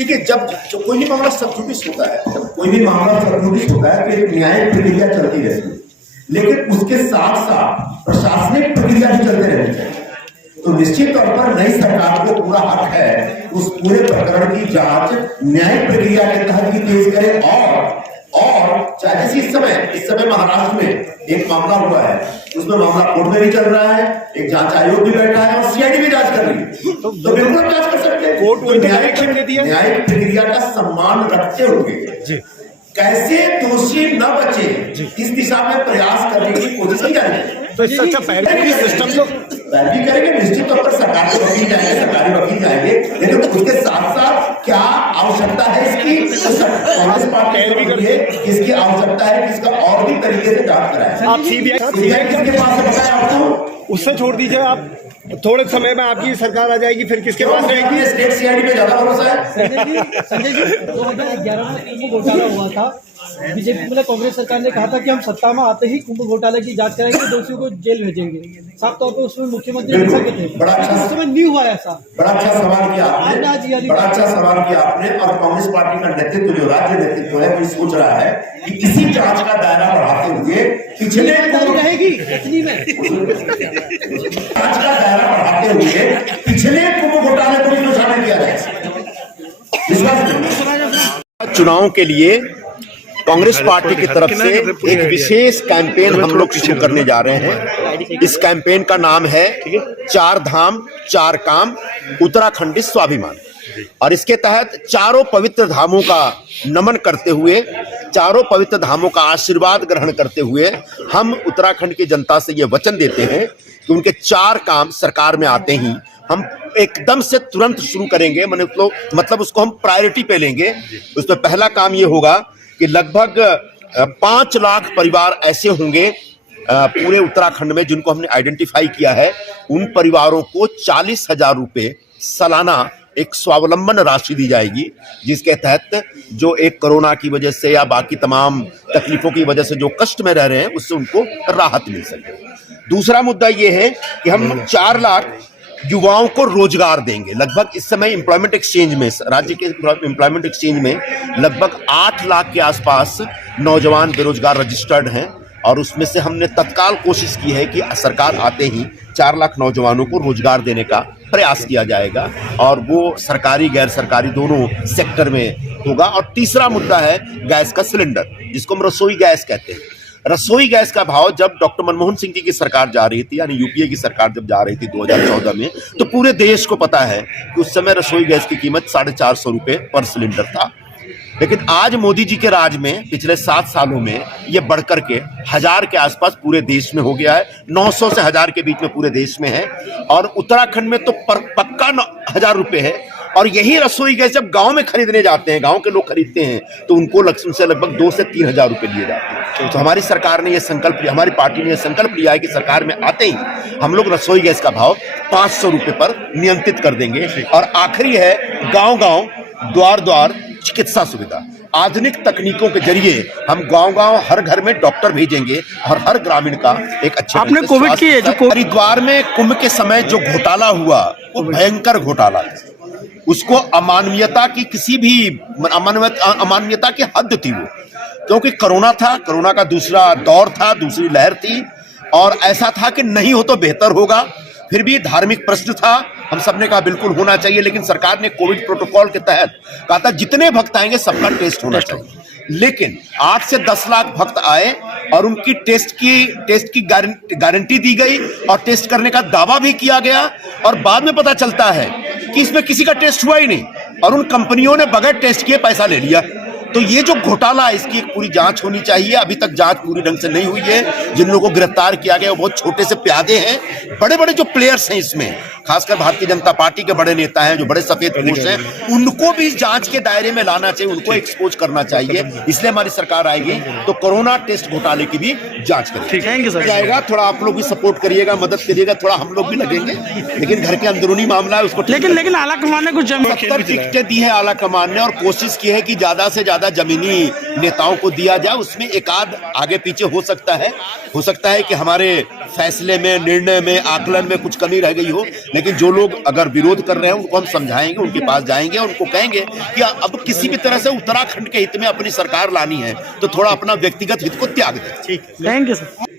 देखिए, जब कोई भी मामला सब नोटिस होता है, जब कोई भी मामला सब नोटिस होता है तो एक न्यायिक प्रक्रिया चलती रहती है, लेकिन उसके साथ साथ प्रशासनिक प्रक्रिया भी चलते रहनी चाहिए। तो निश्चित तौर पर नई सरकार को पूरा हक है उस पूरे प्रकरण की जांच न्यायिक प्रक्रिया के तहत भी तेज करे। और चाहे इस समय महाराष्ट्र में एक मामला हुआ है, उसमें मामला कोर्ट में भी चल रहा है, एक जांच आयोग भी बैठा है और सीआईडी भी जांच कर रही है, तो बिल्कुल जांच कर सकते हैं। कोर्ट को न्यायिक प्रक्रिया का सम्मान रखते हुए कैसे दोषी न बचे इस दिशा में प्रयास करने की कोशिश की जाएगी। तो इससे अच्छा पैरवी सिस्टम तो पैरवी करेंगे, निश्चित तौर पर सरकार के वकील जाएंगे, सरकारी वकील जाएंगे, लेकिन उसके साथ साथ क्या आवश्यकता है इसकी, कांग्रेस पार्टी को है इसकी आवश्यकता है कि इसका और भी तरीके से जांच कराएं। आप सीबीआई किसके पास है बताएं आपको, उससे छोड़ दीजिए। आप थोड़े समय में आपकी सरकार आ जाएगी, फिर किसके पास रहेगी? स्टेट सीआईडी में ज्यादा भरोसा है। संजय जी 2011 में कुंभ घोटाला हुआ था, बीजेपी मतलब कांग्रेस सरकार ने कहा था कि हम सत्ता में आते ही कुंभ घोटाले की जांच कराएंगे, दोषियों को जेल भेजेंगे। साफ तौर पर उसमें मुख्यमंत्री थे, बड़ा अच्छा उस समय नहीं हुआ ऐसा। बड़ा अच्छा सवाल किया आपने, बड़ा अच्छा सवाल किया आपने। और कांग्रेस पार्टी का नेतृत्व, जो राज्य नेतृत्व है, वो सोच रहा है कि इसी जांच का दायरा बढ़ाते हुए पिछले रहेगी इतनी में जांच का दायरा बढ़ाते हुए पिछले कुंभ घोटाले को भी शामिल किया जाए। चुनाव के लिए कांग्रेस पार्टी की तरफ से एक विशेष कैंपेन हम लोग शुरू करने जा रहे हैं। इस कैंपेन का नाम है 4 धाम 4 काम उत्तराखंडी स्वाभिमान। और इसके तहत चारों पवित्र धामों का नमन करते हुए, चारों पवित्र धामों का आशीर्वाद ग्रहण करते हुए हम उत्तराखंड की जनता से ये वचन देते हैं कि उनके 4 काम सरकार में आते ही हम एकदम से तुरंत शुरू करेंगे। मतलब उसको हम प्रायोरिटी पे लेंगे। उसमें पहला काम ये होगा कि लगभग 5 लाख परिवार ऐसे होंगे पूरे उत्तराखंड में जिनको हमने आइडेंटिफाई किया है। उन परिवारों को 40,000 रुपए सालाना एक स्वावलंबन राशि दी जाएगी, जिसके तहत जो एक कोरोना की वजह से या बाकी तमाम तकलीफों की वजह से जो कष्ट में रह रहे हैं, उससे उनको राहत मिल सके। दूसरा मुद्दा ये है कि हम 4 लाख युवाओं को रोजगार देंगे। लगभग इस समय एम्प्लॉयमेंट एक्सचेंज में, राज्य के एम्प्लॉयमेंट एक्सचेंज में लगभग 8 लाख के आसपास नौजवान बेरोजगार रजिस्टर्ड हैं। और उसमें से हमने तत्काल कोशिश की है कि सरकार आते ही 4 लाख नौजवानों को रोजगार देने का प्रयास किया जाएगा, और वो सरकारी गैर सरकारी दोनों सेक्टर में होगा। और तीसरा मुद्दा है गैस का सिलेंडर, जिसको हम रसोई गैस कहते हैं। रसोई गैस का भाव जब डॉक्टर मनमोहन सिंह जी की सरकार जा रही थी, यानी यूपीए की सरकार जब जा रही थी 2014 में, तो पूरे देश को पता है कि उस समय रसोई गैस की कीमत 450 रुपए पर सिलेंडर था। लेकिन आज मोदी जी के राज में पिछले 7 सालों में ये बढ़कर के 1000 के आसपास पूरे देश में हो गया है। 900 से 1000 के बीच में पूरे देश में है, और उत्तराखंड में तो पक्का 1000 रुपए है। और यही रसोई गैस जब गांव में खरीदने जाते हैं, गांव के लोग खरीदते हैं, तो उनको उनसे लगभग 2 से 3 हजार रुपए लिए जाते हैं। तो हमारी सरकार ने यह संकल्प लिया, हमारी पार्टी ने यह संकल्प लिया है कि सरकार में आते ही हम लोग रसोई गैस का भाव 500 रुपए पर नियंत्रित कर देंगे। और आखिरी है गांव-गांव, द्वार-द्वार चिकित्सा सुविधा। आधुनिक तकनीकों के जरिए हम गांव-गांव, हर घर में डॉक्टर भेजेंगे और हर ग्रामीण का एक अच्छा। आपने कोविड की है जो हरिद्वार में कुंभ के समय जो घोटाला हुआ, वो भयंकर घोटाला था। उसको अमानवीयता की किसी भी अमानवीयता की हद थी वो, क्योंकि कोरोना था, कोरोना का दूसरा दौर था, दूसरी लहर थी, और ऐसा था कि नहीं हो तो बेहतर होगा। फिर भी धार्मिक प्रश्न था, हम सबने कहा बिल्कुल होना चाहिए, लेकिन सरकार ने कोविड प्रोटोकॉल के तहत कहा था जितने भक्त आएंगे सबका टेस्ट होना चाहिए। लेकिन 8 से 10 लाख भक्त आए और उनकी टेस्ट की गारंटी दी गई और टेस्ट करने का दावा भी किया गया, और बाद में पता चलता है कि इसमें किसी का टेस्ट हुआ ही नहीं, और उन कंपनियों ने बगैर टेस्ट किए पैसा ले लिया। तो ये जो घोटाला है, इसकी एक पूरी जांच होनी चाहिए। अभी तक जांच पूरी ढंग से नहीं हुई है। जिन लोगों को गिरफ्तार किया गया वो बहुत छोटे से प्यादे हैं। बड़े बड़े जो प्लेयर्स हैं इसमें, खासकर भारतीय जनता पार्टी के बड़े नेता हैं, जो बड़े सफेद पोश हैं, उनको भी जांच के दायरे में लाना चाहिए, उनको एक्सपोज करना चाहिए। इसलिए हमारी सरकार आएगी तो कोरोना टेस्ट घोटाले की भी जांच करेंगे। Thank you sir. जाएगा, थोड़ा आप लोग भी सपोर्ट करिएगा, मदद करिएगा, थोड़ा हम लोग भी लगेंगे, लेकिन घर के अंदरूनी मामला है उसको। लेकिन आला कमान ने कुछ 70 टिकटें दी है आला कमान ने और कोशिश की है कि ज्यादा से ज्यादा जमीनी नेताओं को दिया जाए। उसमें एक आध आगे पीछे हो सकता है कि हमारे फैसले में, निर्णय में, आकलन में कुछ कमी रह गई हो, लेकिन जो लोग अगर विरोध कर रहे हैं उनको हम समझाएंगे, उनके पास जाएंगे, उनको कहेंगे कि अब किसी भी तरह से उत्तराखंड के हित में अपनी सरकार लानी है तो थोड़ा अपना व्यक्तिगत हित को त्याग दें। Thank you sir.